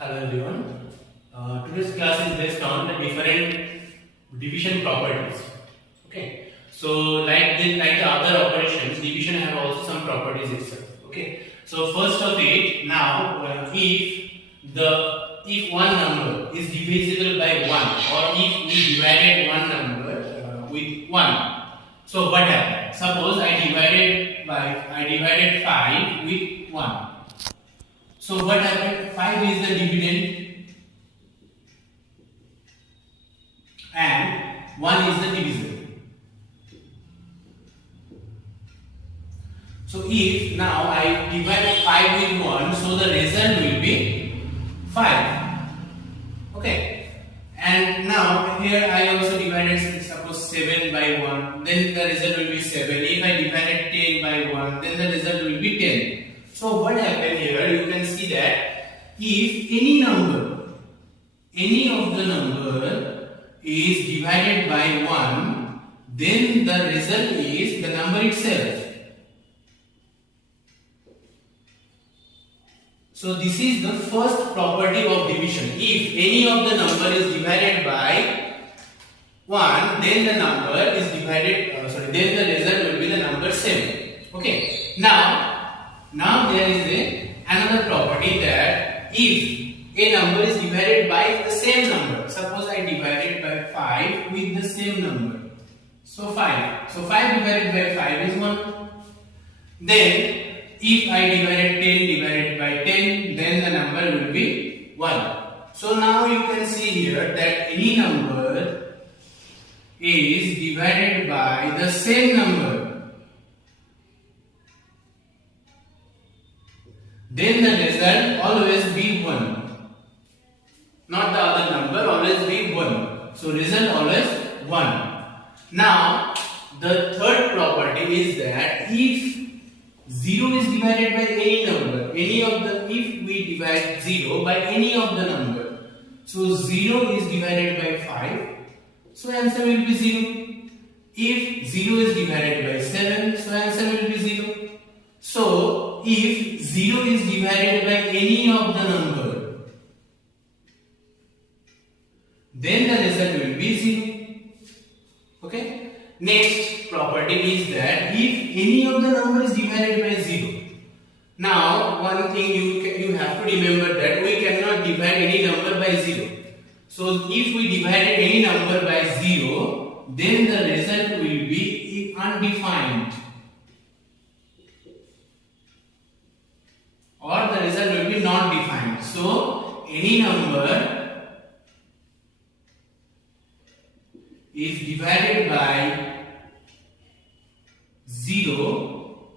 Hello everyone. Today's class is based on the different division properties. Okay. So like the other operations, division have also some properties itself. Okay. So first of it, now if one number is divisible by one, or if we divided one number with one, so what happens? Suppose I divided 5 with 1. So what happened? 5 is the dividend and 1 is the divisor. So if now I divide 5 with 1, so the result will be 5. Okay. And now here I also divided suppose 7 by 1, then the result will be 7. If I divided 10 by 1, then the result will be 10. So what happened here, you can see that if any of the number is divided by 1, then the result is the number itself. So this is the first property of division. If any of the number is divided by 1, then the number is then the result will be the number 7. Okay. Now there is another property that if a number is divided by the same number, suppose I divided by 5 with the same number, so 5. So 5 divided by 5 is 1. Then if I divided 10 divided by 10, then the number will be 1. So now you can see here that any number is divided by the same number, then the result always be 1. Not the other number, always be 1. So result always 1. Now the third property is that if 0 is divided by any number, if we divide 0 by any of the number, so 0 is divided by 5, so answer will be 0. If 0 is divided by 7, so answer will be 0. So if 0 is divided by any of the number, then the result will be 0. Okay. Next property is that if any of the number is divided by 0. Now one thing you have to remember that we cannot divide any number by 0. So if we divided any number by 0, then the result will be undefined, or the result will be not defined. So any number is divided by 0,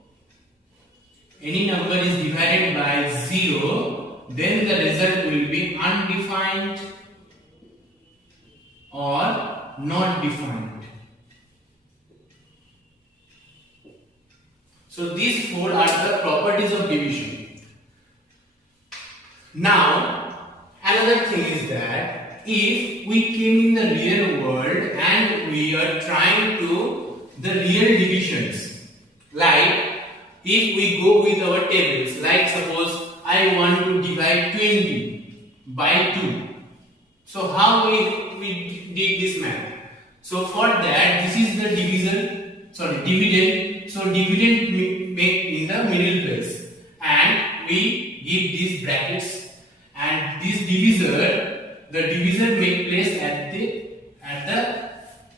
then the result will be undefined or not defined. So these four are the properties of division. Now another thing is that if we came in the real world and we are trying to the real divisions, like if we go with our tables, like suppose I want to divide 20 by 2. So how we did this math? So for that, this is the division, dividend. So dividend make in the middle place, and we give these brackets, and this divisor, the divisor make place at the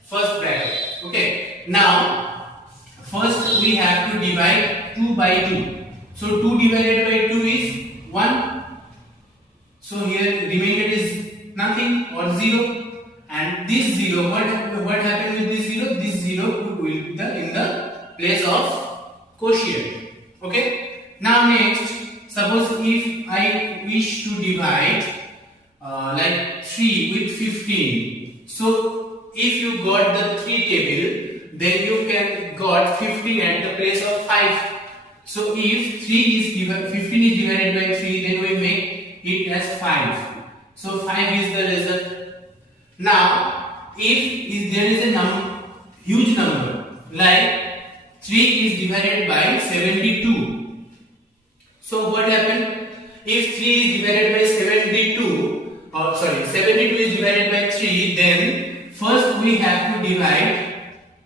first bracket. Okay. Now first we have to divide 2 by 2. So 2 divided by 2 is 1. So here remainder is nothing or 0. And this 0, what happened with this 0? This 0 will be in the place of quotient. Okay. Now next, suppose if I wish to divide like 3 with 15. So if you got the 3 table, then you can got 15 at the place of 5. So if 15 is divided by 3, then we make it as 5. So 5 is the result. Now if there is a huge number, like 3 is divided by 72. So what happened? If 3 is divided by 72, 72 is divided by 3, then first we have to divide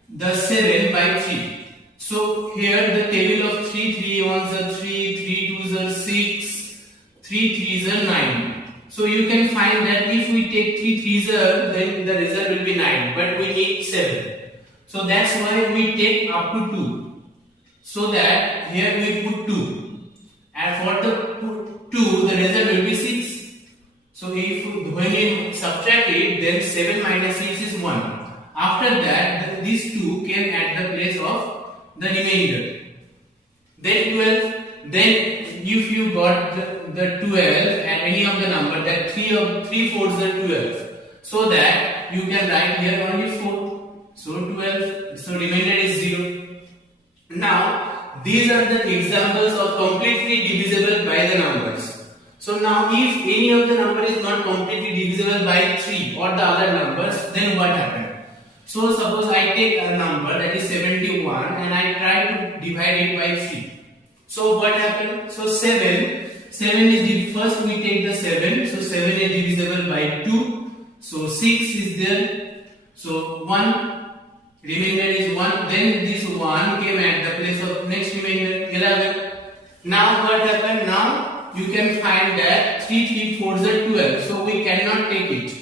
the 7 by 3. So here the table of 3 ones are 3 twos are 6, 3 threes are 9. So you can find that if we take 3 threes are, then the result will be 9, but we need 7. So that's why we take up to 2. So that here we put 2. And for the 2, the result will be 6. So if when you subtract it, then 7 minus 6 is 1. After that, these 2 came at the place of the remainder. Then 12. Then if you got the 12 and any of the number, that 3 fours are 12. So that you can write here only 4. So 12. So remainder is 0. Now these are the examples of completely divisible by the numbers. So now if any of the number is not completely divisible by 3 or the other numbers, then what happens? So suppose I take a number that is 71 and I try to divide it by 3. So what happens? So 7 is first we take the 7. So 7 is divisible by 2. So 6 is there. So 1, remainder is 1. Then this 1 came at the place of next remainder 11. Now what happened? Now you can find that 3 fours are 12. So we cannot take it.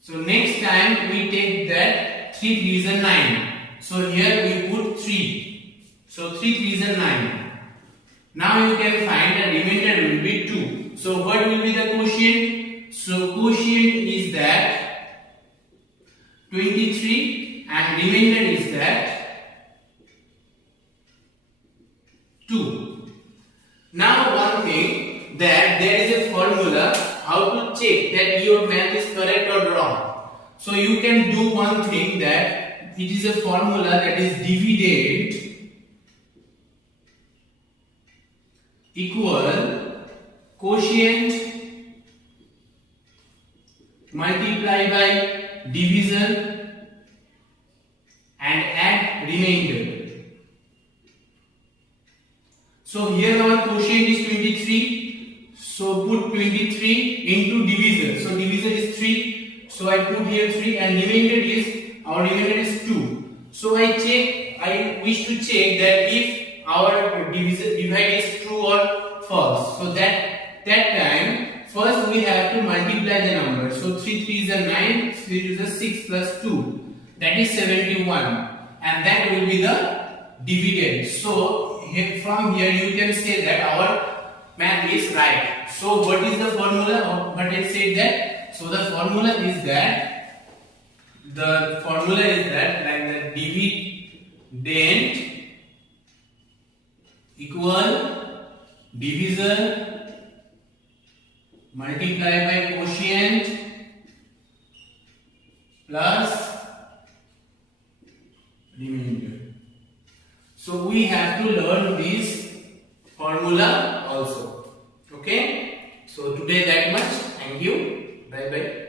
So next time we take that 3 threes are 9. So here we put 3. So 3 threes are 9. Now you can find the remainder will be 2. So what will be the quotient? So quotient is that 23 and remainder is that 2. Now one thing, that there is a formula how to check that your math is correct or wrong. So you can do one thing, that it is a formula that is dividend equal quotient multiply by division and add remainder. So here our quotient is 23. So put 23 into divisor. So divisor is 3. So I put here 3 and our remainder is 2. So I wish to check that if our divide is true or false. So that time first we have to multiply the number. So 3 threes are 9, 3 is 6 plus 2. That is 71. And that will be the dividend. So from here you can say that our math is right. So what is the formula? But I said that. So the formula is that like the dividend equal divisor multiply by quotient plus remainder. So we have to learn this formula also. Okay. So today that much. Thank you. Bye bye.